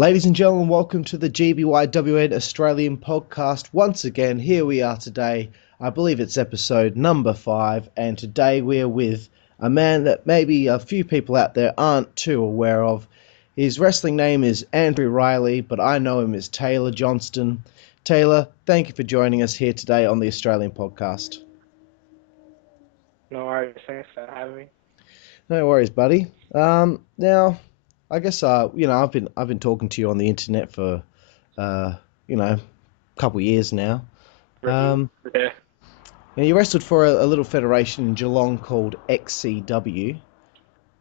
Ladies and gentlemen, welcome to the GBYWN Australian podcast. Once again, here we are today. I believe it's episode number 5, and today we are with a man that maybe a few people out there aren't too aware of. His wrestling name is Andrew Riley, but I know him as Taylor Johnston. Taylor, thank you for joining us here today on the Australian podcast. No worries, thanks for having me. No worries, buddy. Now, I guess I've been talking to you on the internet for a couple of years now. Yeah. Now you wrestled for a little federation in Geelong called XCW.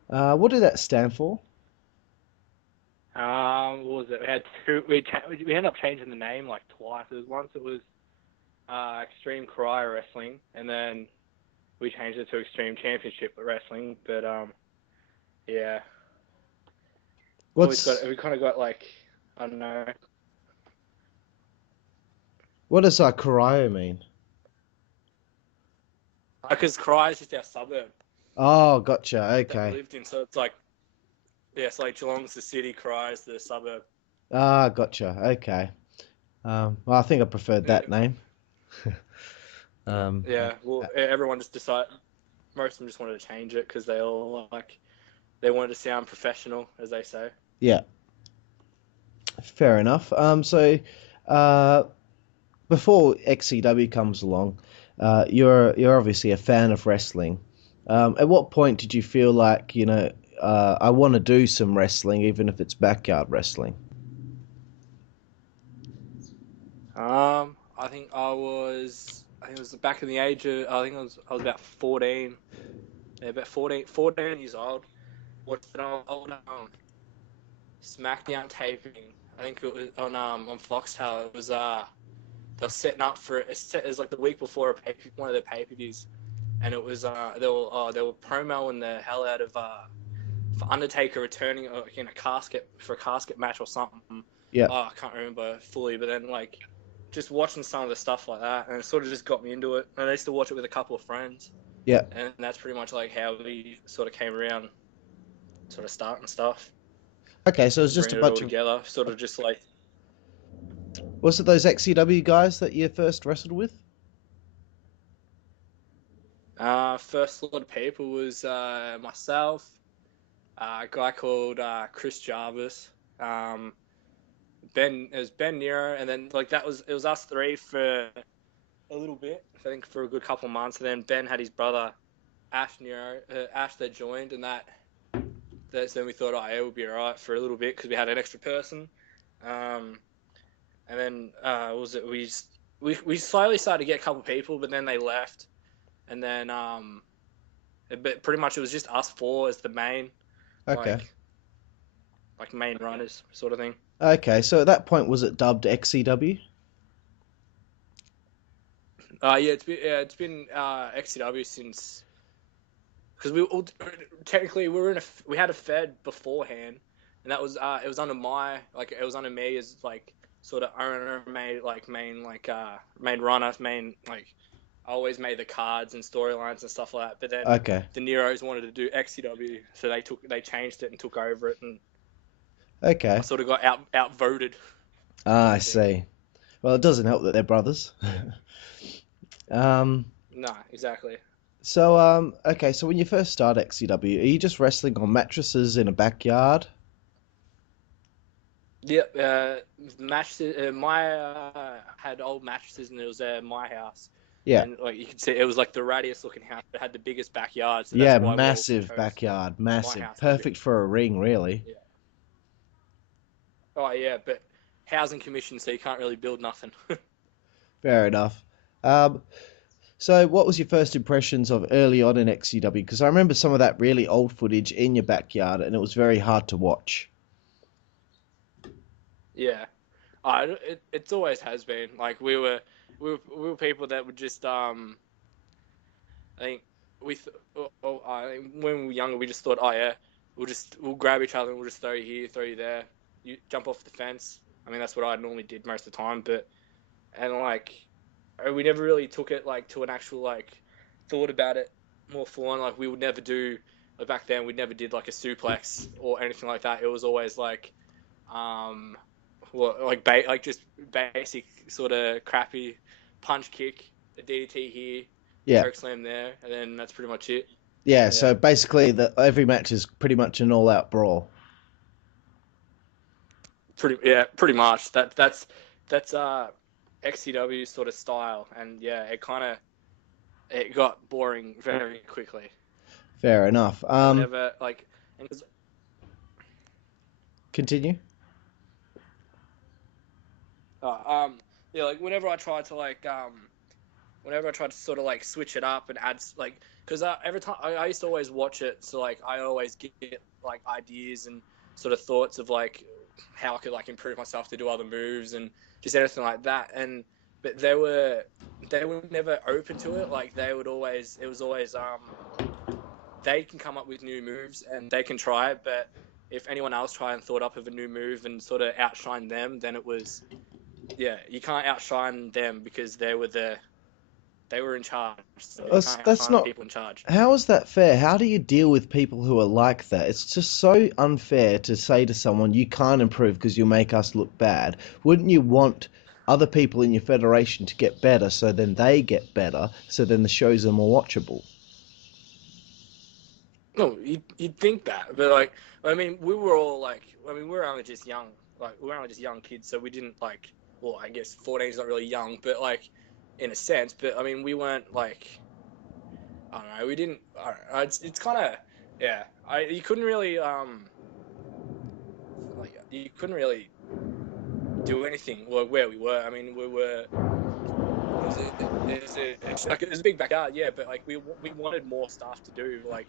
What did that stand for? What was it? We had two. We ended up changing the name like twice. Once it was Extreme Cryo Wrestling, and then we changed it to Extreme Championship Wrestling. But yeah. We kind of got like, I don't know. What does cryo mean? Because Cryo is just our suburb Oh, gotcha. that we Okay. lived in, so it's like, yeah, it's like Geelong's the city, Cryo is the suburb. Ah, gotcha. Okay. Well, I think I preferred that name. Yeah, well, everyone just decided, most of them just wanted to change it because they all they wanted to sound professional, as they say. Yeah. Fair enough. So, before XCW comes along, you're obviously a fan of wrestling. At what point did you feel like, I want to do some wrestling, even if it's backyard wrestling? I think it was back in the age of, I was about 14, yeah, about 14 years old. Watched an old SmackDown taping. I think it was on Foxtel. It was they were setting up for it. It was like the week before one of their pay-per-views, and it was they were promoing the hell out of for Undertaker returning in a casket for a casket match or something. Yeah. I can't remember fully, but then like just watching some of the stuff like that, and it sort of just got me into it. And I used to watch it with a couple of friends. Yeah. And that's pretty much like how we sort of came around, sort of starting stuff. Okay, so it was just a Bringing it all bunch of... together, sort of just like. Was it those XCW guys that you first wrestled with? First lot of people was myself, a guy called Chris Jarvis, it was Ben Nero, and then like it was us three for a little bit, I think for a good couple of months, and then Ben had his brother Ash that joined, and then we thought, it would be alright for a little bit because we had an extra person, and then we slowly started to get a couple of people, but then they left, and then but pretty much it was just us four as the main, Okay. like main runners sort of thing. Okay, so at that point, was it dubbed XCW? Yeah, it's been XCW since, because technically we had a fed beforehand, and that was it was under me as like sort of owner, main runner, I always made the cards and storylines and stuff like that. But then Okay. the Neros wanted to do XCW, so they changed it and took over it, and Okay. I sort of got outvoted. Ah, I see. Well, it doesn't help that they're brothers. No, exactly. So, okay, so when you first start XCW, are you just wrestling on mattresses in a backyard? Yeah, mattresses. Had old mattresses, and it was my house. Yeah. And like you could see, it was like the rattiest looking house. It had the biggest backyard. So Yeah, that's why we all massive chose backyard, my massive. house. Perfect for a ring, really. Yeah. Oh yeah, but housing commission, so you can't really build nothing. Fair enough. So what was your first impressions of early on in XCW? Because I remember some of that really old footage in your backyard, and it was very hard to watch. Yeah, it's always has been. Like we were people that would just I think when we were younger, we just thought, oh yeah, we'll grab each other and we'll just throw you here, throw you there, you jump off the fence. I mean, that's what I normally did most of the time, we never really took it like to an actual like thought about it more full on. Like we would never do, like back then we never did like a suplex or anything like that. It was always like what like just basic sort of crappy punch kick, a DDT here, Yeah. choke slam there, and then that's pretty much it. Yeah, so basically every match is pretty much an all-out brawl. Pretty much. That's XCW sort of style, and it got boring very quickly. Fair enough. Whenever Continue. whenever I tried to sort of like switch it up and add like, because every time I used to always watch it, so like I always get like ideas and sort of thoughts of like how I could like improve myself to do other moves and just anything like that. But they were never open to it. Like it was always they can come up with new moves and they can try it, but if anyone else tried and thought up of a new move and sort of outshine them, then it was, you can't outshine them because they were in charge. So that's not people in charge. How is that fair? How do you deal with people who are like that? It's just so unfair to say to someone, you can't improve because you'll make us look bad. Wouldn't you want other people in your federation to get better so then they get better, so then the shows are more watchable? No, you'd think that, but like, I mean, we were only just young, we were only just young kids, so we didn't like, well, I guess 14 is not really young, but like, in a sense, but I mean, we weren't like, I don't know, we didn't, I don't know, it's kind of, you couldn't really, you couldn't really do anything where we were. I mean, we were, it was a big backyard, yeah, but like, we wanted more stuff to do, like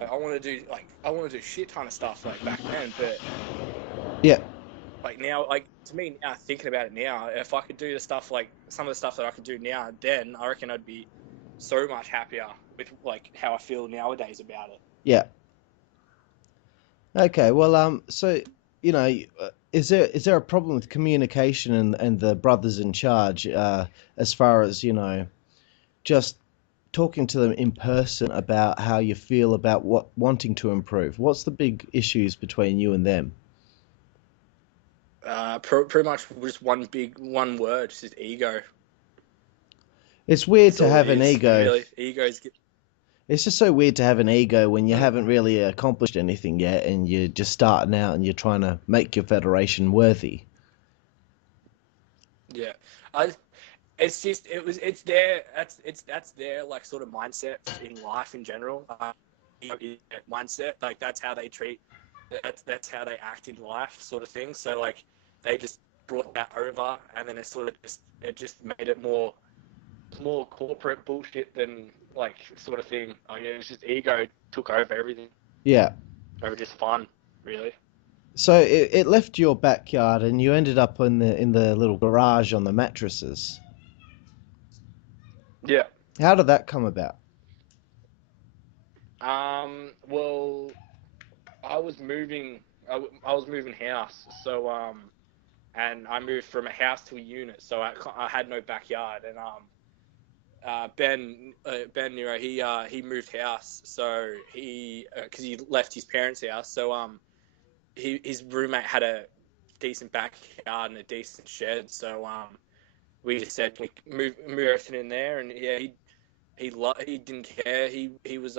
I want to do shit ton of stuff like back then, but yeah, like now, like to me now, thinking about it now, if I could do the stuff like some of the stuff that I could do now, then I reckon I'd be so much happier with like how I feel nowadays about it. yeah. Okay, well, so you know, is there a problem with communication and the brothers in charge, as far as just talking to them in person about how you feel about wanting to improve? What's the big issues between you and them? Pretty much just one word, just ego. It's weird to have an ego. Really, egos. It's just so weird to have an ego when you haven't really accomplished anything yet, and you're just starting out and you're trying to make your federation worthy. Yeah, it's their like sort of mindset in life in general. Mindset, like that's how they treat, that's how they act in life, sort of thing. So like they just brought that over, and then it just made it more corporate bullshit than like sort of thing. It was just ego took over everything. Yeah. Over just fun, really. So it left your backyard, and you ended up in the little garage on the mattresses. Yeah. How did that come about? Well, I was moving house, so and I moved from a house to a unit, so I had no backyard, and Ben Nero, he moved house, so because he left his parents' house, so his roommate had a decent backyard and a decent shed, so we just said we move everything in there, and yeah, he didn't care. He was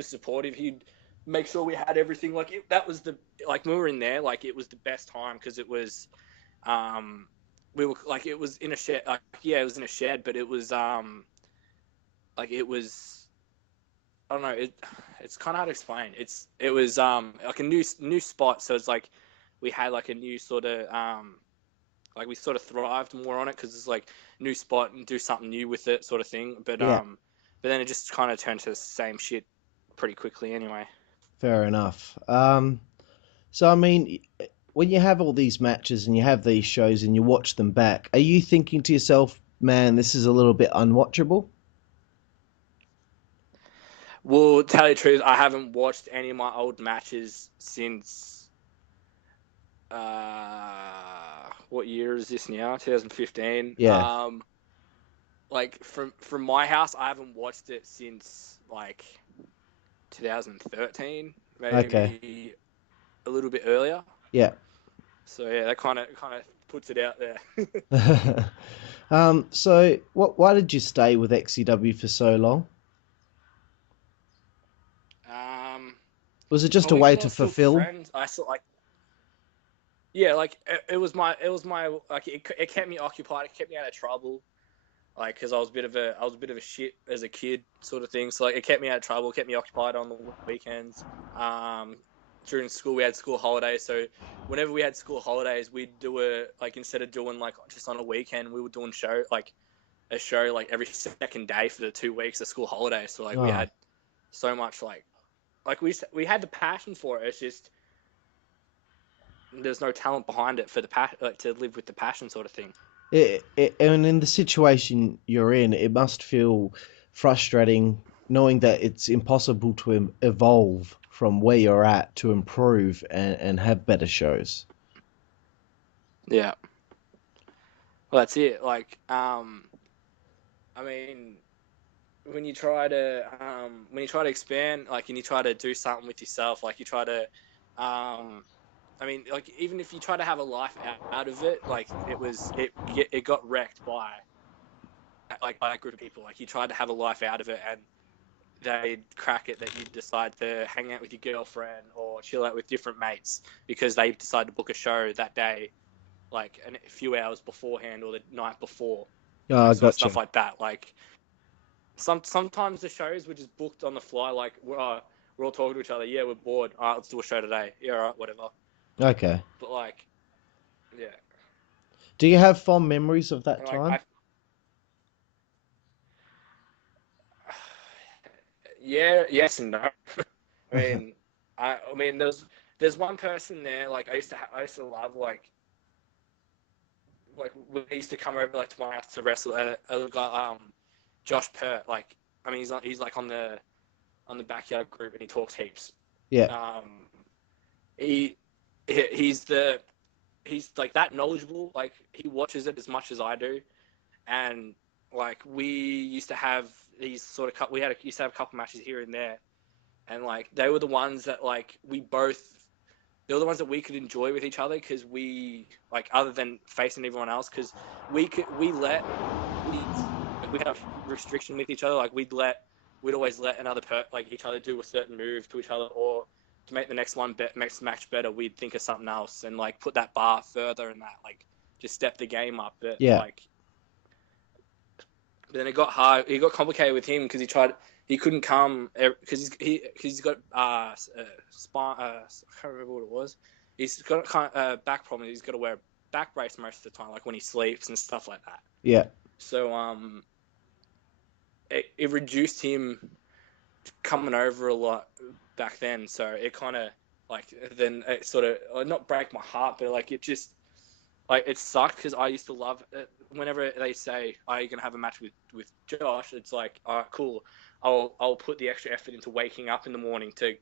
supportive. He'd make sure we had everything. That was when we were in there, like it was the best time because it was we were like it was in a shed. It was in a shed, but it was it was, I don't know. It's kind of hard to explain. It was like a new spot. So it's like we had like a new sort of we sort of thrived more on it because it's like new spot and do something new with it, sort of thing. But but then it just kind of turned to the same shit pretty quickly anyway. Fair enough. So I mean, when you have all these matches and you have these shows and you watch them back, are you thinking to yourself, man, this is a little bit unwatchable? Well, to tell you the truth, I haven't watched any of my old matches since what year is this now? 2015. Yeah. Like from my house, I haven't watched it since like 2013, maybe Okay. a little bit earlier. Yeah. So yeah, that kind of puts it out there. So why did you stay with XCW for so long? um, Was it just a Probably way because I to was still fulfill? friends. I still like yeah, like it was my like it kept me occupied. It kept me out of trouble. Like because I was a bit of a shit as a kid, sort of thing. So like it kept me out of trouble, kept me occupied on the weekends. Um, During school we had school holidays, so whenever we had school holidays, we'd do instead of doing like just on a weekend, we were doing a show like every second day for the 2 weeks of school holidays. So like we Oh, had so much we had the passion for it. It's just there's no talent behind it for to live with the passion sort of thing. and in the situation you're in, it must feel frustrating knowing that it's impossible to evolve from where you're at to improve and have better shows. Yeah, well that's it. I mean, when you try to expand, like, and you try to do something with yourself, like you try to, um, I mean, like even if you try to have a life out of it, like it got wrecked by a group of people. Like you tried to have a life out of it, and they'd crack it that you decide to hang out with your girlfriend or chill out with different mates because they decide to book a show that day, like a few hours beforehand or the night before, Oh, like I sort of gotcha. stuff like that. Like sometimes the shows were just booked on the fly. Like we're all talking to each other. Yeah, we're bored. All right, let's do a show today. Yeah, all right, whatever. Okay. But like, yeah, Do you have fond memories of that and like time? yeah, yes and no. I mean, I mean, there's one person there. Like I used to love like he used to come over like to my house to wrestle. A guy, Josh Pert. Like, I mean, he's like on the backyard group and he talks heaps. Yeah. Um, he he's he's like that knowledgeable. Like he watches it as much as I do, and like we used to have these sort of used to have a couple matches here and there, and like they were the ones that like they were the ones that we could enjoy with each other because we like other than facing everyone else because we we had a restriction with each other. Like we'd always let like each other do a certain move to each other, or to make the next match better, we'd think of something else and like put that bar further and that like just step the game up. Yeah. But then it got hard. It got complicated with him because he couldn't come because he's got spine. I can't remember what it was. He's got kind of back problem. He's got to wear a back brace most of the time, like when he sleeps and stuff like that. Yeah. So it reduced him coming over a lot back then. So it kind of like then it sort of not break my heart, but like it just like it sucked because I used to love it. Whenever they say, "Are you gonna have a match with Josh?" It's like, "All right, cool. I'll put the extra effort into waking up in the morning to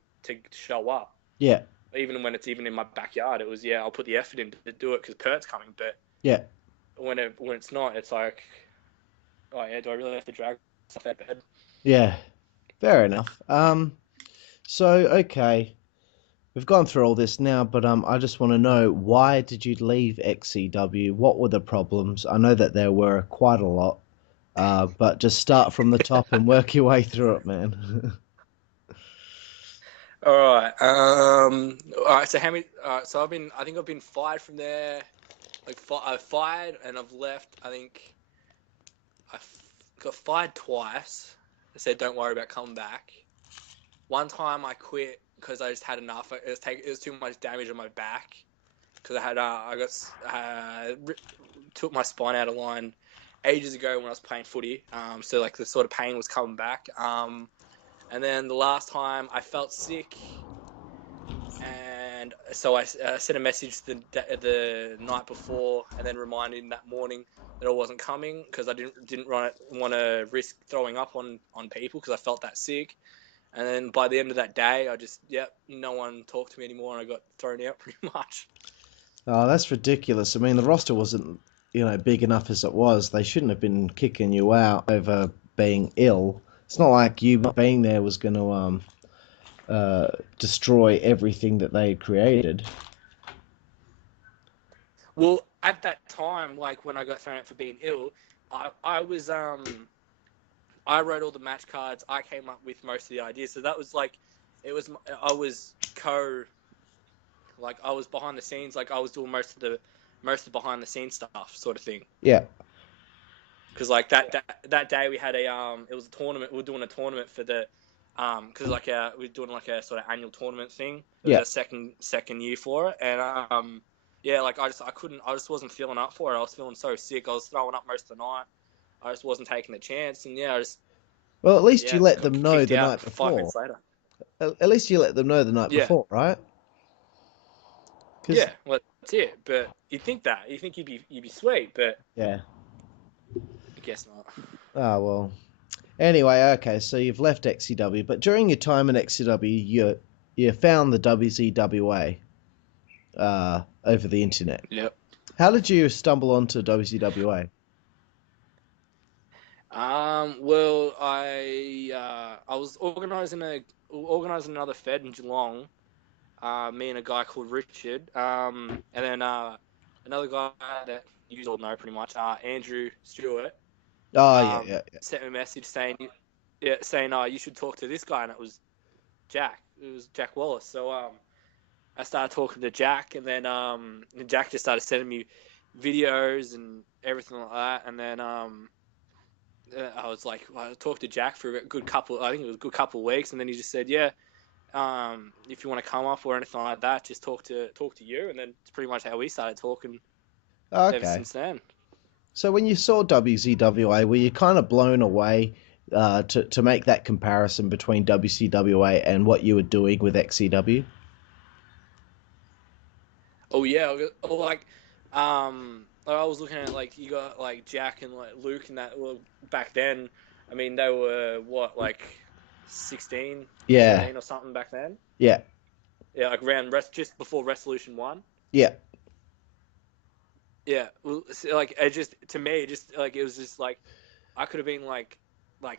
show up, Yeah. even when it's even in my backyard." It was I'll put the effort in to do it because Pert's coming. But Yeah. when it's not, it's like, oh yeah, do I really have to drag myself out of bed? Yeah. Fair enough. So okay, we've gone through all this now, but I just want to know, why did you leave XCW? What were the problems? I know that there were quite a lot, but just start from the top and work your way through it, man. All right. All right. So how many? So I think I've been fired from there. Like I've fired and I've left. I think I got fired twice. They said don't worry about coming back. One time I quit because I just had enough. It was too much damage on my back because I got took my spine out of line ages ago when I was playing footy. So like the sort of pain was coming back. And then the last time I felt sick, and so I sent a message the night before, and then reminded him that morning that I wasn't coming because I didn't want to risk throwing up on people because I felt that sick. And then by the end of that day, no one talked to me anymore, and I got thrown out pretty much. Oh, that's ridiculous. I mean, the roster wasn't, big enough as it was. They shouldn't have been kicking you out over being ill. It's not like you being there was going to destroy everything that they had created. Well, at that time, like when I got thrown out for being ill, I was I wrote all the match cards. I came up with most of the ideas. So that was like, I was like I was behind the scenes. Like I was doing most of the behind the scenes stuff, sort of thing. Yeah. Because like that day we had it was a tournament. We were doing a tournament for the because like we were doing like a sort of annual tournament thing. It was Yeah. a second year for it, and yeah, like I just wasn't feeling up for it. I was feeling so sick. I was throwing up most of the night. I just wasn't taking the chance, and yeah, I just Well, at least you let got them know kicked the out night 5 before. minutes later. At least you let them know the night Yeah, before, right? Because yeah, well, that's it. But you think you'd be sweet, but yeah. I guess not. Ah, well. Anyway, okay, so you've left XCW, but during your time in XCW, you found the WZWA over the internet. Yep. How did you stumble onto WZWA? Well, I was organizing another Fed in Geelong. Me and a guy called Richard. And then another guy that you all know pretty much. Andrew Stewart. Oh, yeah. Sent me a message saying, you should talk to this guy, and it was Jack. It was Jack Wallace. So I started talking to Jack, and then Jack just started sending me videos and everything like that, and then I was like, I talked to Jack for a good couple. I think it was a good couple of weeks, and then he just said, "Yeah, if you want to come up or anything like that, just talk to you." And then it's pretty much how we started talking ever Okay. since then. So when you saw WZWA, were you kind of blown away to make that comparison between WCWA and what you were doing with XCW? Oh yeah, like I was looking at like you got like Jack and like Luke and that. Well, back then, I mean they were what like 16, Yeah. 17 or something back then. Yeah. Yeah, like just before Resolution 1. Yeah. Yeah, well, like it just to me, it just like it was just like I could have been like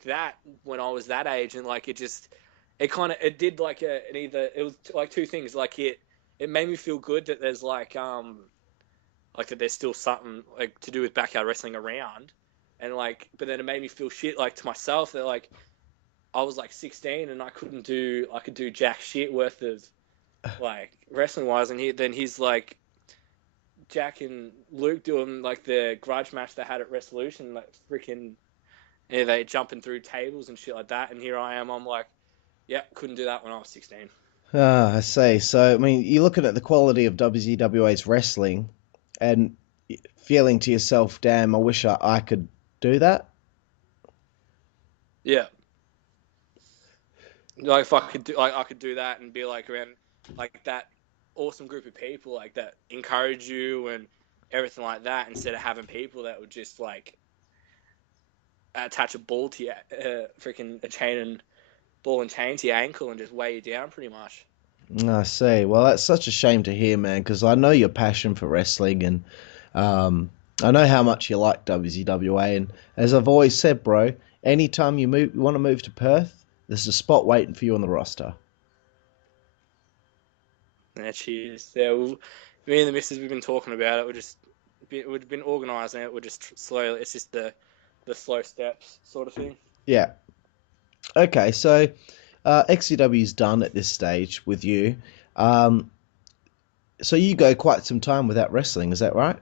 that when I was that age, and like it did like it was like two things. Like it made me feel good that there's like that there's still something like to do with backyard wrestling around, and like but then it made me feel shit like to myself that like I was like 16 and I could do jack shit worth of like wrestling wise, and he's like Jack and Luke doing like the grudge match they had at Resolution, like freaking, yeah, they jumping through tables and shit like that. And here I am, I'm like, yeah, couldn't do that when I was 16. Ah, I see. So, I mean, you're looking at the quality of WZWA's wrestling and feeling to yourself, damn, I wish I could do that. Yeah, like if I could do, like I could do that and be like around like that awesome group of people like that encourage you and everything like that, instead of having people that would just like attach a ball to your freaking a chain and ball and chain to your ankle and just weigh you down pretty much. I see. Well, that's such a shame to hear, man, because I know your passion for wrestling and I know how much you like WZWA. And as I've always said, bro, anytime you want to move to Perth, there's a spot waiting for you on the roster. Yeah, cheers. Yeah, me and the missus, we've been talking about it. We've been organising it. We're just slowly. It's just the slow steps sort of thing. Yeah. Okay, so XCW's done at this stage with you. Um, so you go quite some time without wrestling, is that right?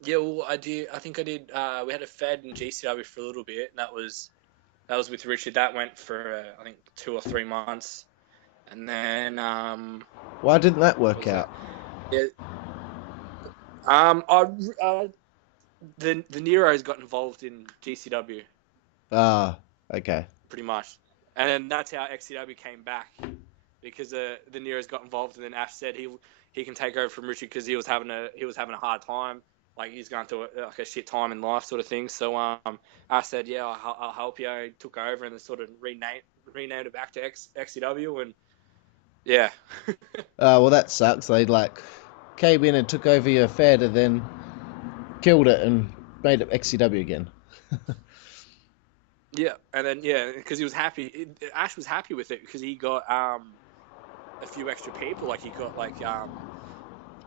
Yeah, well, I did. I think I did. We had a Fed in GCW for a little bit, and that was with Richard. That went for I think 2 or 3 months, and then Why didn't that what work was it? out? Yeah. The Neros got involved in GCW Ah, okay. pretty much, and then that's how XCW came back, because the Neros got involved, and then Ash said he can take over from Richard because he was having a hard time, like he's going through like a shit time in life sort of thing. So Ash said, yeah, I'll help you. He took over and then sort of renamed it back to XCW, and yeah. Well, that sucks. They like came in and took over your Fed and then killed it and made it XCW again. Yeah, and then because he was happy. Ash was happy with it because he got a few extra people. Like he got like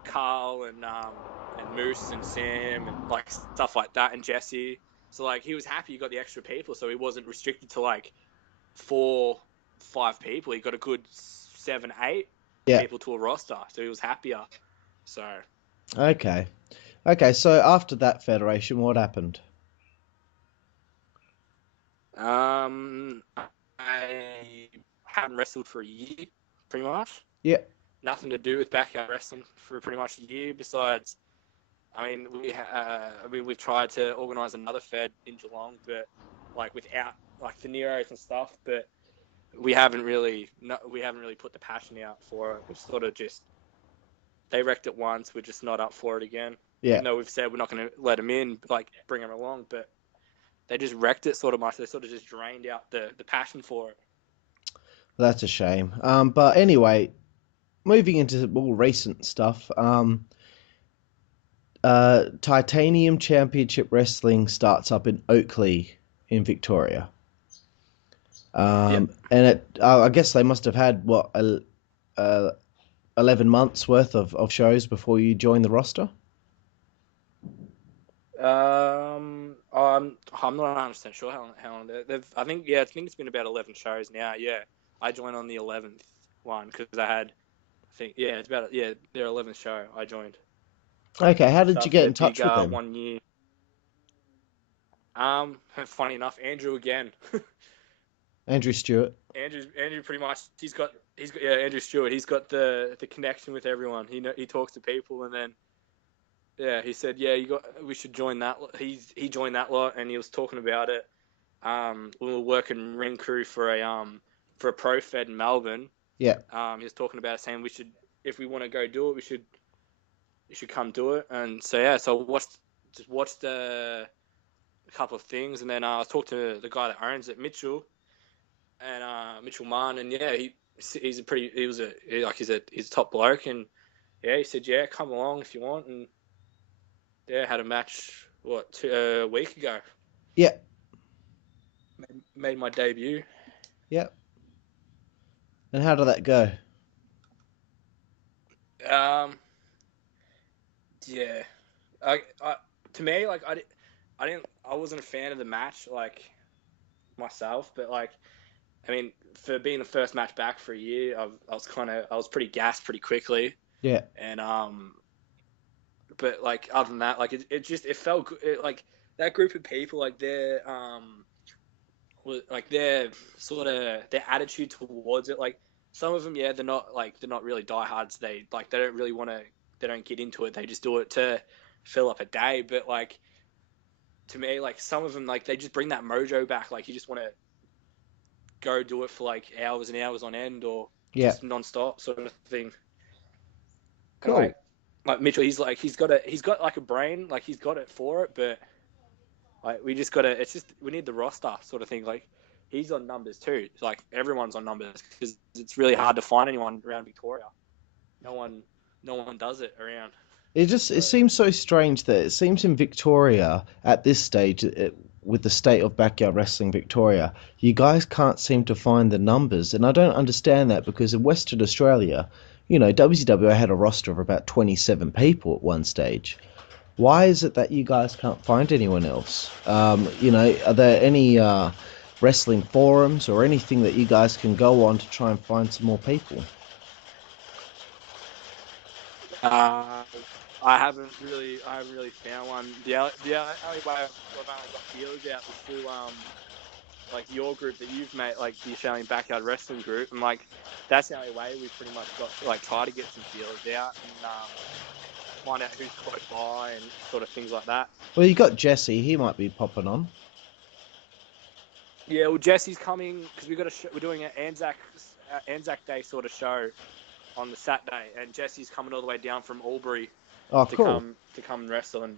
Carl and Moose and Sam and like stuff like that, and Jesse. So like he was happy he got the extra people, so he wasn't restricted to like 4, 5 people. He got a good 7, 8 people to a roster, so he was happier. So okay, so after that federation, what happened? I haven't wrestled for a year, pretty much. Yeah. Nothing to do with backyard wrestling for pretty much a year. Besides, we've tried to organise another fed in Geelong, but like without like the Neros and stuff. But we haven't really put the passion out for it. We've sort of just they wrecked it once. We're just not up for it again. Yeah. Even though we've said we're not going to let them in, like bring them along, but they just wrecked it sort of much. They sort of just drained out the passion for it. That's a shame. But anyway, moving into more recent stuff. Titanium Championship Wrestling starts up in Oakley in Victoria. And I guess they must have had 11 months worth of shows before you joined the roster. I'm not 100% sure how long I think it's been about 11 shows now. Yeah, I joined on the 11th one because their 11th show I joined. Okay, how did you get in touch with them? 1 year. Funny enough, Andrew again. Andrew Stewart. Andrew pretty much Andrew Stewart. He's got the connection with everyone. He talks to people, and then he said we should join that. He joined that lot, and he was talking about it. We were working ring crew for a pro fed in Melbourne. Yeah. He was talking about it, saying if we want to go do it, you should come do it. And so watched a couple of things, and then I was talking to the guy that owns it, Mitchell, and Mitchell Mann, and he's a top bloke, and he said come along if you want, and had a match a week ago. Yeah. Made my debut. Yeah. And how did that go? To me, like I wasn't a fan of the match, like myself, but like, I mean, for being the first match back for a year, I was pretty gassed pretty quickly. Yeah. And but like other than that, like it felt good. Like that group of people, like their sort of their attitude towards it, like some of them, they're not really diehards. They don't really want to. They don't get into it. They just do it to fill up a day. But like to me, like some of them, like they just bring that mojo back. Like you just want to go do it for like hours and hours on end, or just non-stop sort of thing. Cool. Like Mitchell, he's got like a brain, like he's got it for it, but like we just gotta. It's just we need the roster sort of thing. Like he's on numbers too. It's like everyone's on numbers because it's really hard to find anyone around Victoria. No one does it around. It seems so strange that it seems in Victoria at this stage, with the state of backyard wrestling Victoria, you guys can't seem to find the numbers, and I don't understand that because in Western Australia, WCW had a roster of about 27 people at one stage. Why is it that you guys can't find anyone else? Are there any wrestling forums or anything that you guys can go on to try and find some more people? I haven't really found one. The only way I've got feelers out was through like your group that you've made, like the Australian Backyard Wrestling Group, and like that's the only way we've pretty much got to like try to get some feelers out and find out who's close by and sort of things like that. Well, you got Jesse. He might be popping on. Yeah, well, Jesse's coming because we're doing an Anzac Day sort of show on the Saturday, and Jesse's coming all the way down from Albury to come and wrestle, and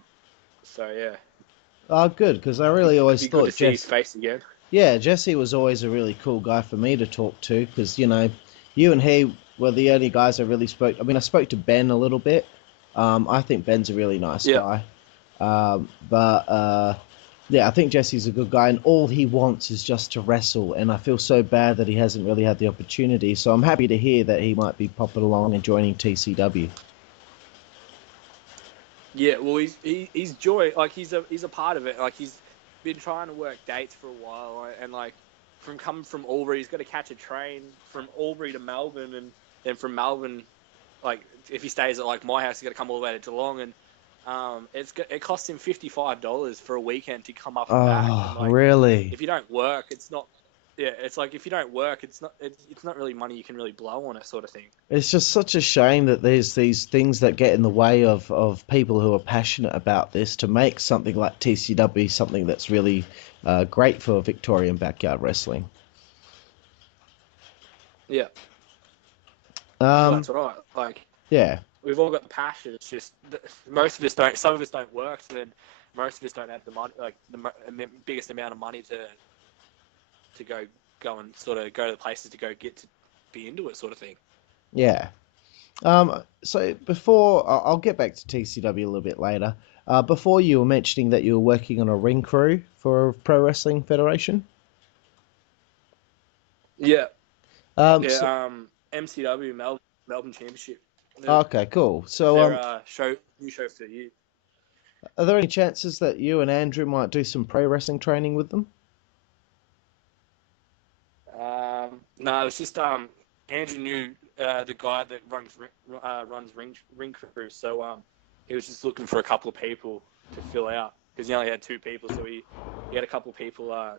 so yeah. Oh, good, because I really always thought good to see his face again. Yeah, Jesse was always a really cool guy for me to talk to because, you and he were the only guys I really spoke. I mean, I spoke to Ben a little bit. I think Ben's a really nice guy. I think Jesse's a good guy, and all he wants is just to wrestle, and I feel so bad that he hasn't really had the opportunity, so I'm happy to hear that he might be popping along and joining TCW. Yeah, well, he's joy. Like he's a part of it. Like he's been trying to work dates for a while, and like from coming from Albury, he's got to catch a train from Albury to Melbourne, and then from Melbourne, like if he stays at like my house, he's got to come all the way to Geelong, and it costs him $55 for a weekend to come up and back, and Oh, like really? if you don't work, it's not. Yeah, it's like if you don't work, it's not really money you can really blow on it, sort of thing. It's just such a shame that there's these things that get in the way of people who are passionate about this to make something like TCW something that's really great for Victorian backyard wrestling. Yeah, well, Um, that's right. Like yeah, we've all got the passion. It's just most of us don't. Some of us don't work, so then most of us don't have the money, like the biggest amount of money to go and sort of go to the places to go get to be into it, sort of thing. yeah. So I'll get back to TCW a little bit later. Before you were mentioning that you were working on a ring crew for a Pro Wrestling Federation. Yeah, So, yeah. MCW Melbourne Championship. okay, cool. It's So, their new show for the year. are there any chances that you and Andrew might do some pro wrestling training with them? No, it's just Andrew knew the guy that runs ring crew, so he was just looking for a couple of people to fill out because he only had two people, so he had a couple of people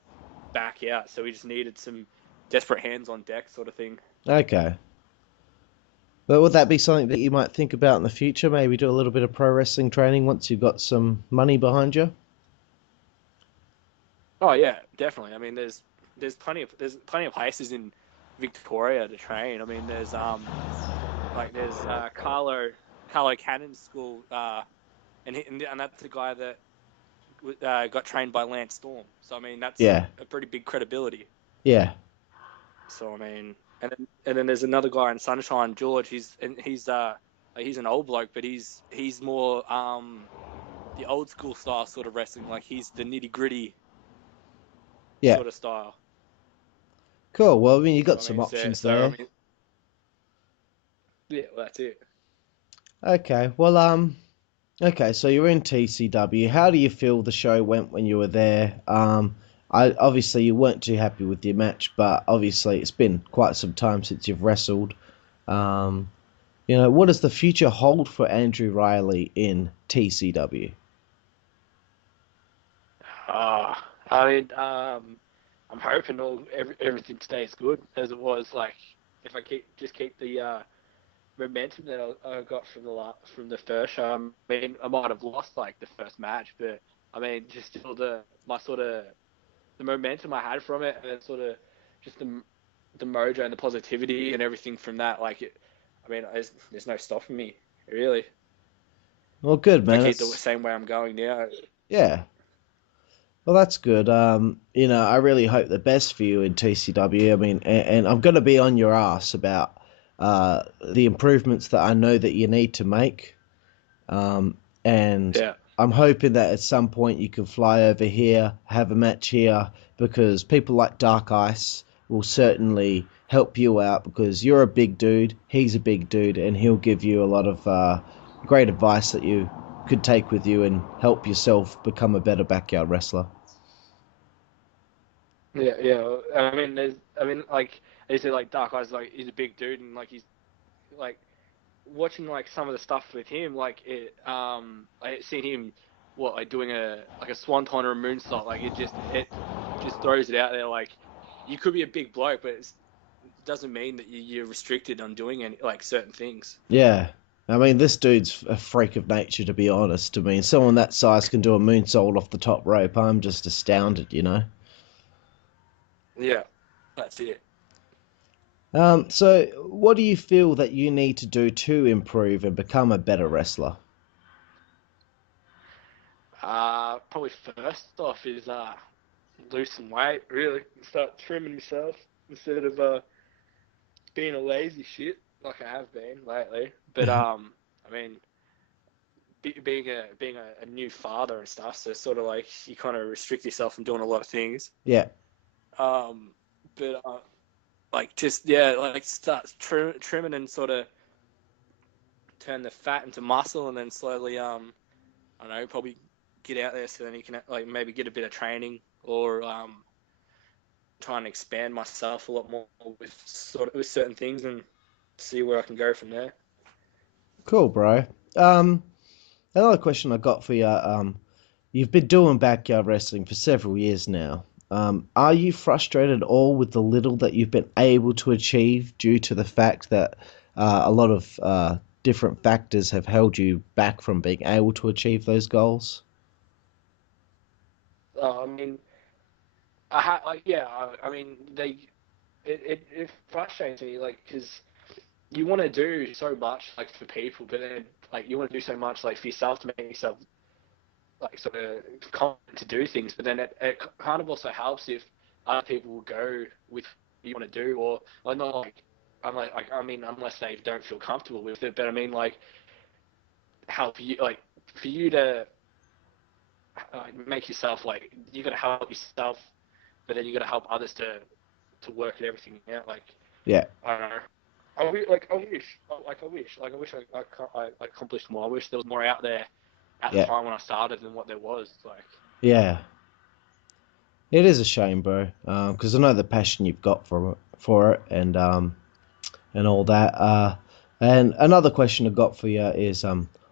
back out, so he just needed some desperate hands on deck, sort of thing. Okay. But would that be something that you might think about in the future? Maybe do a little bit of pro wrestling training once you've got some money behind you? Oh yeah, definitely. I mean, there's plenty of places in Victoria to train. I mean, there's Carlo Cannon's school, and that's the guy that got trained by Lance Storm. So I mean, that's Yeah, a pretty big credibility. yeah, So I mean, and then there's another guy in Sunshine, George. He's an old bloke, but he's more the old school style sort of wrestling. Like he's the nitty gritty yeah. sort of style. Cool. Well, I mean, you So got I some mean, options so I there. mean, yeah, well, that's it. Okay. Well, okay. So you're in TCW. How do you feel the show went when you were there? I obviously you weren't too happy with your match, but obviously it's been quite some time since you've wrestled. Um, what does the future hold for Andrew Riley in TCW? I mean, I'm hoping everything stays good as it was. Like, if I keep the momentum that I got from the first show. I mean, I might have lost like the first match, but I mean, just still the momentum I had from it, and then sort of just the mojo and the positivity and everything from that. Like, I mean, there's no stopping me really. Well, good If I man. keep the same way I'm going now. Yeah. Well, that's good. I really hope the best for you in TCW. I mean, and I'm going to be on your ass about the improvements that I know that you need to make. And Yeah. I'm hoping that at some point you can fly over here, have a match here, because people like Dark Ice will certainly help you out because you're a big dude, he's a big dude, and he'll give you a lot of great advice that you could take with you and help yourself become a better backyard wrestler. Yeah, yeah. Like they said, like Dark Eyes, like he's a big dude, and like he's like watching like some of the stuff with him, like I seen him like doing a swanton or a moonsault, like it just throws it out there, like you could be a big bloke, but it doesn't mean that you're restricted on doing any like certain things. Yeah. I mean, this dude's a freak of nature, to be honest. I mean, someone that size can do a moonsault off the top rope. I'm just astounded. Yeah, that's it. So, what do you feel that you need to do to improve and become a better wrestler? Probably first off is lose some weight, really, and start trimming myself instead of being a lazy shit like I have been lately. But I mean, being a new father and stuff, so sort of like you kind of restrict yourself from doing a lot of things. Yeah, Um, but like just yeah, like start trimming and sort of turn the fat into muscle, and then slowly I don't know, probably get out there so then you can like maybe get a bit of training or try and expand myself a lot more with certain things and see where I can go from there. Cool, bro. Another question I got for you. You've been doing backyard wrestling for several years now. Are you frustrated at all with the little that you've been able to achieve due to the fact that a lot of different factors have held you back from being able to achieve those goals? I mean, I mean, it frustrates me like because you want to do so much like for people, but then like you want to do so much like for yourself to make yourself like sort of confident to do things, but then it kind of also helps if other people will go with what you want to do, or like not like I mean unless they don't feel comfortable with it, but I mean like help you like for you to make yourself like you got to help yourself, but then you got to help others to work at everything out. Like Yeah, I don't know. I wish I accomplished more. I wish there was more out there at the yeah, time when I started than what there was. Like, yeah. It is a shame, bro. Because I know the passion you've got for it, and all that. And another question I got for you is,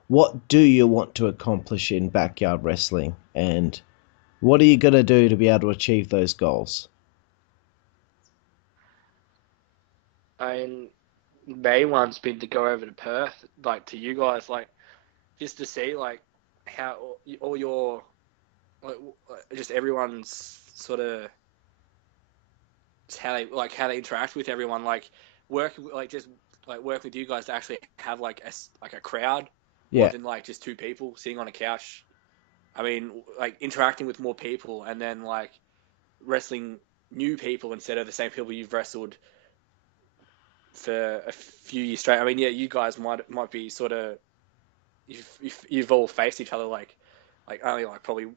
what do you want to accomplish in backyard wrestling, and what are you gonna do to be able to achieve those goals? I mean, May one's been to go over to Perth, like to you guys, like just to see like how all your like just everyone's sort of how they interact with everyone, like work with you guys to actually have like a crowd more Yeah, than like just two people sitting on a couch. I mean, like interacting with more people and then like wrestling new people instead of the same people you've wrestled for a few years straight. I mean, yeah, you guys might be sort of you've all faced each other like only like probably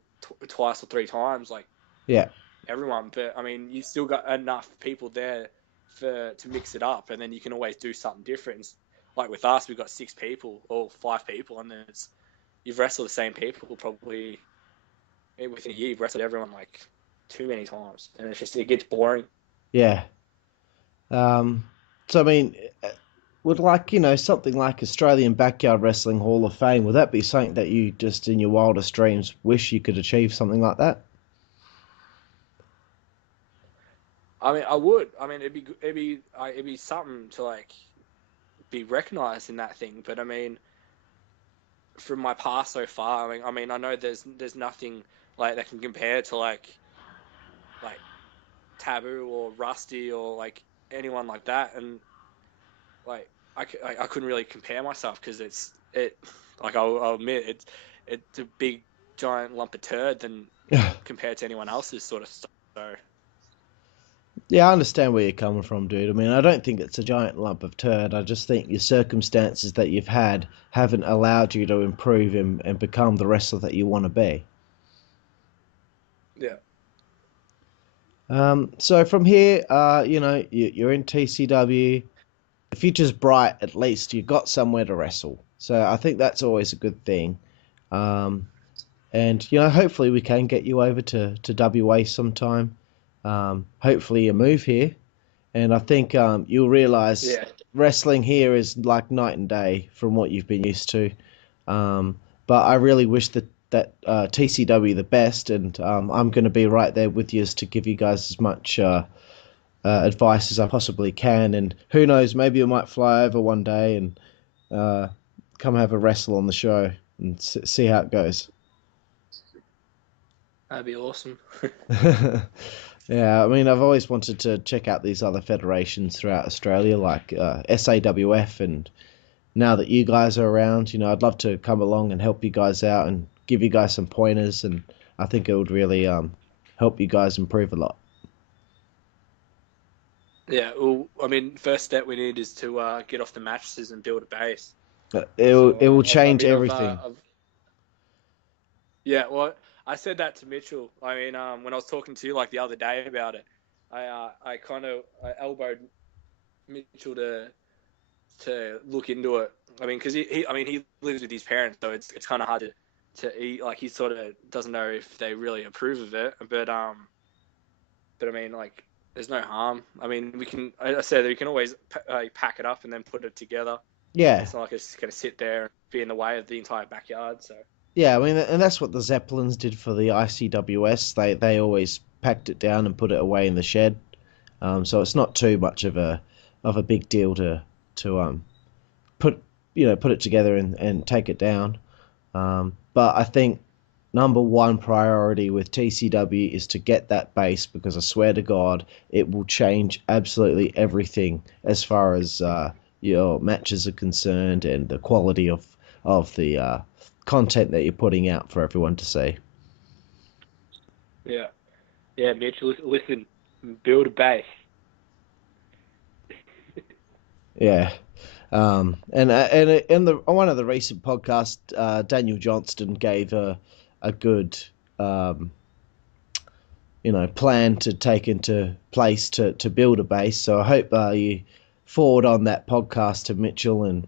twice or three times, like yeah, everyone. But I mean, you still got enough people there to mix it up, and then you can always do something different. Like with us, we've got six people or five people, and then you've wrestled the same people probably within a year. You've wrestled everyone like too many times, and it gets boring. yeah. Um, so I mean, would like something like Australian Backyard Wrestling Hall of Fame? Would that be something that you just in your wildest dreams wish you could achieve something like that? I mean, I would. I mean, it'd be something to like be recognized in that thing. But I mean, from my past so far, I know there's nothing like that can compare to like Taboo or Rusty or like anyone like that, and like I couldn't really compare myself because it like I'll admit it's a big giant lump of turd than compared to anyone else's sort of stuff. So Yeah, I understand where you're coming from, dude. I mean, I don't think it's a giant lump of turd. I just think your circumstances that you've had haven't allowed you to improve and become the wrestler that you want to be. yeah, So from here, you're in TCW. The future's bright. At least you've got somewhere to wrestle. So I think that's always a good thing. Um, and hopefully we can get you over to WA sometime. Hopefully you move here. And I think you'll realize yeah, wrestling here is like night and day from what you've been used to. But I really wish that TCW the best, and I'm going to be right there with you to give you guys as much advice as I possibly can. And who knows, maybe I might fly over one day and uh, come have a wrestle on the show and see how it goes. that'd be awesome. Yeah, I mean, I've always wanted to check out these other federations throughout Australia, like SAWF, and now that you guys are around, I'd love to come along and help you guys out and give you guys some pointers, and I think it would really help you guys improve a lot. Yeah, well, I mean, first step we need is to get off the mattresses and build a base. It will So change everything. yeah, well, I said that to Mitchell. I mean, when I was talking to you like the other day about it, I kind of elbowed Mitchell to look into it. I mean, because he lives with his parents, so it's kind of hard to eat. Like he sort of doesn't know if they really approve of it, but I mean, like, there's no harm. I mean, I said we can always pack it up and then put it together. Yeah. It's not like it's going to sit there and be in the way of the entire backyard. So. Yeah, I mean, and that's what the Zeppelins did for the ICWS. They always packed it down and put it away in the shed. So it's not too much of a big deal to put it together and take it down. But I think number one priority with TCW is to get that base, because I swear to God, it will change absolutely everything as far as your matches are concerned and the quality of the content that you're putting out for everyone to see. Yeah, Mitch, listen, build a base. Yeah. And in one of the recent podcasts, Daniel Johnston gave a good plan to take into place to build a base. So I hope you forward on that podcast to Mitchell and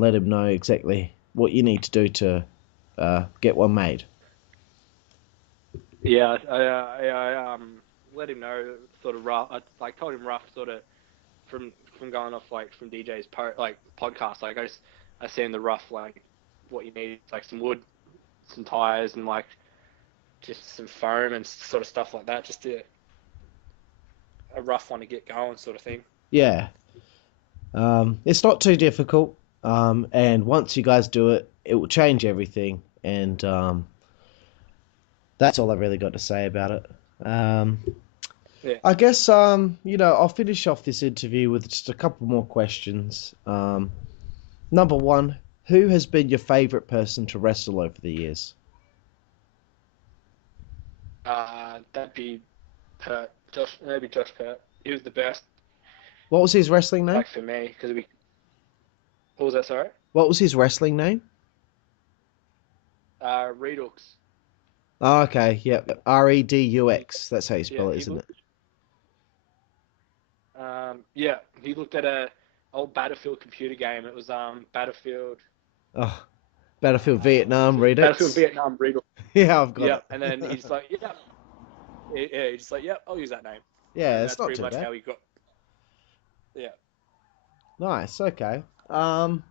let him know exactly what you need to do to get one made. Yeah, I let him know sort of rough. I told him rough sort of from going off like from DJ's podcast. Like I seen the rough, like what you need, like some wood, some tires, and like just some foam and sort of stuff like that. Just a rough one to get going, sort of thing. Yeah. It's not too difficult. And once you guys do it, it will change everything. And that's all I've really got to say about it. Yeah. I guess I'll finish off this interview with just a couple more questions. Number one, who has been your favourite person to wrestle over the years? That'd be Pert. Maybe Josh Pert. He was the best. What was his wrestling name? Like for me, because what was that? Sorry. What was his wrestling name? Redux. Oh, okay, yep. Redux. That's how you spell it, isn't it? Yeah, he looked at a old Battlefield computer game. It was Battlefield. Oh, Battlefield Vietnam Redux. Battlefield Vietnam Redux. Yeah, I've got it. And then he's like, yeah, he's just like, yeah, I'll use that name. Yeah, that's it's not pretty too much bad. how he got. Yeah. Nice. Okay. Well,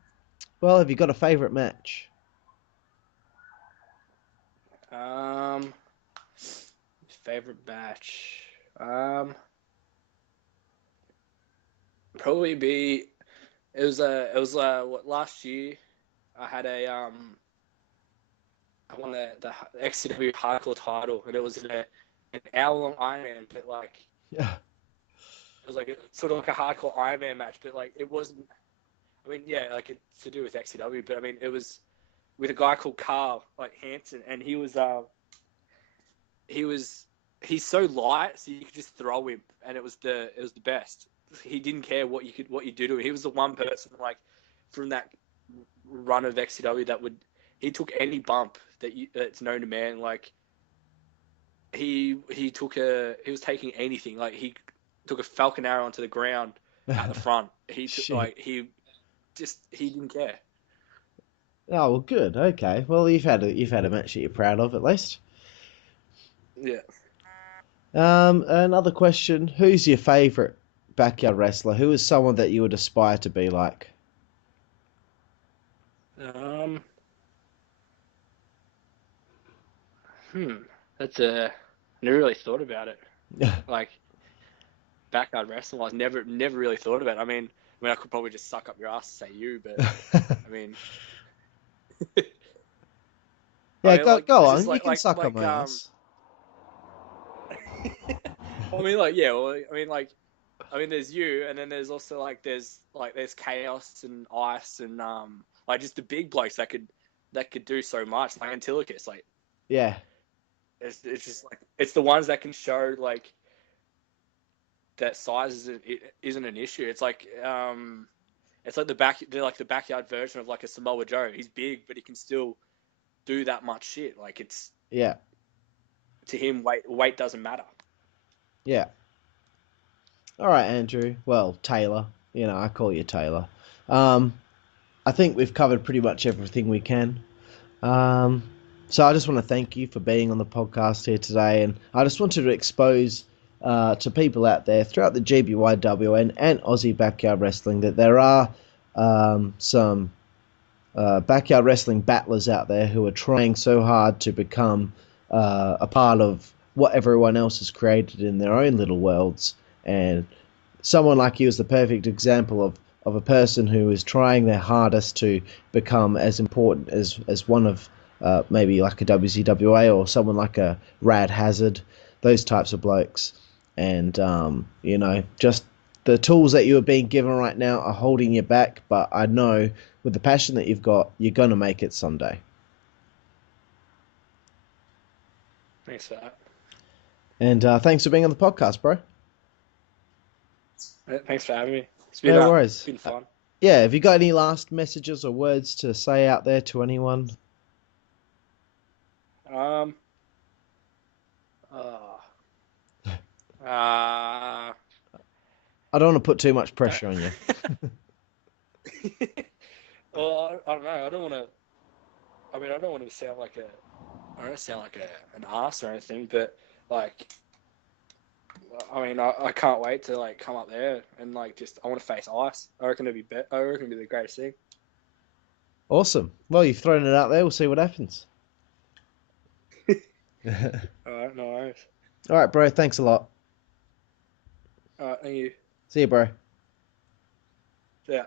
have you got a favourite match? Favorite match. Probably be. It was what last year. I had I won the XCW hardcore title, and it was an hour-long Ironman, but like. Yeah. It was like sort of like a hardcore Ironman match, but like it wasn't. I mean, yeah, like it's to do with XCW, but I mean it was with a guy called Carl, like Hanson, and he's so light, so you could just throw him, and it was the best. He didn't care what you do to him. He was the one person like from that run of XCW he took any bump that's known to man. Like he was taking anything. Like he took a falcon arrow onto the ground at the front. He didn't care. Oh well, good. Okay. Well, you've had a match that you're proud of at least. Yeah. Another question: who's your favourite backyard wrestler? Who is someone that you would aspire to be like? That's I never really thought about it. Like backyard wrestling, I never really thought about it. I mean, I could probably just suck up your ass and say you, but I mean, yeah, go on. Like, you can suck on my ass. I mean, like, yeah. Well, I mean, there's you, and then there's also there's Chaos and Ice and like just the big blokes that could do so much, like Antilochus, like. Yeah. It's just like it's the ones that can show like that size isn't an issue. It's like the backyard version of like a Samoa Joe. He's big, but he can still do that much shit. Like it's to him weight doesn't matter. Yeah. All right, Andrew. Well, Taylor. I call you Taylor. I think we've covered pretty much everything we can. So I just want to thank you for being on the podcast here today, and I just wanted to expose to people out there throughout the GBYWN and Aussie backyard wrestling that there are some backyard wrestling battlers out there who are trying so hard to become a part of what everyone else has created in their own little worlds. And someone like you is the perfect example of a person who is trying their hardest to become as important as one of maybe like a WCWA or someone like a Rad Hazard, those types of blokes. And, just the tools that you are being given right now are holding you back, but I know with the passion that you've got, you're going to make it someday. Thanks for that. And thanks for being on the podcast, bro. Thanks for having me. No worries. It's been fun. Yeah, have you got any last messages or words to say out there to anyone? I don't want to put too much pressure on you. Well, I don't know. I don't want to. I mean, I don't want to sound like an ass or anything, but like, I mean, I can't wait to like come up there and like I want to face ice. I reckon it'd be I reckon it'd be the greatest thing. Awesome. Well, you've thrown it out there. We'll see what happens. All right, no worries. All right, bro. Thanks a lot. All right, thank you. See you, bro. Yeah.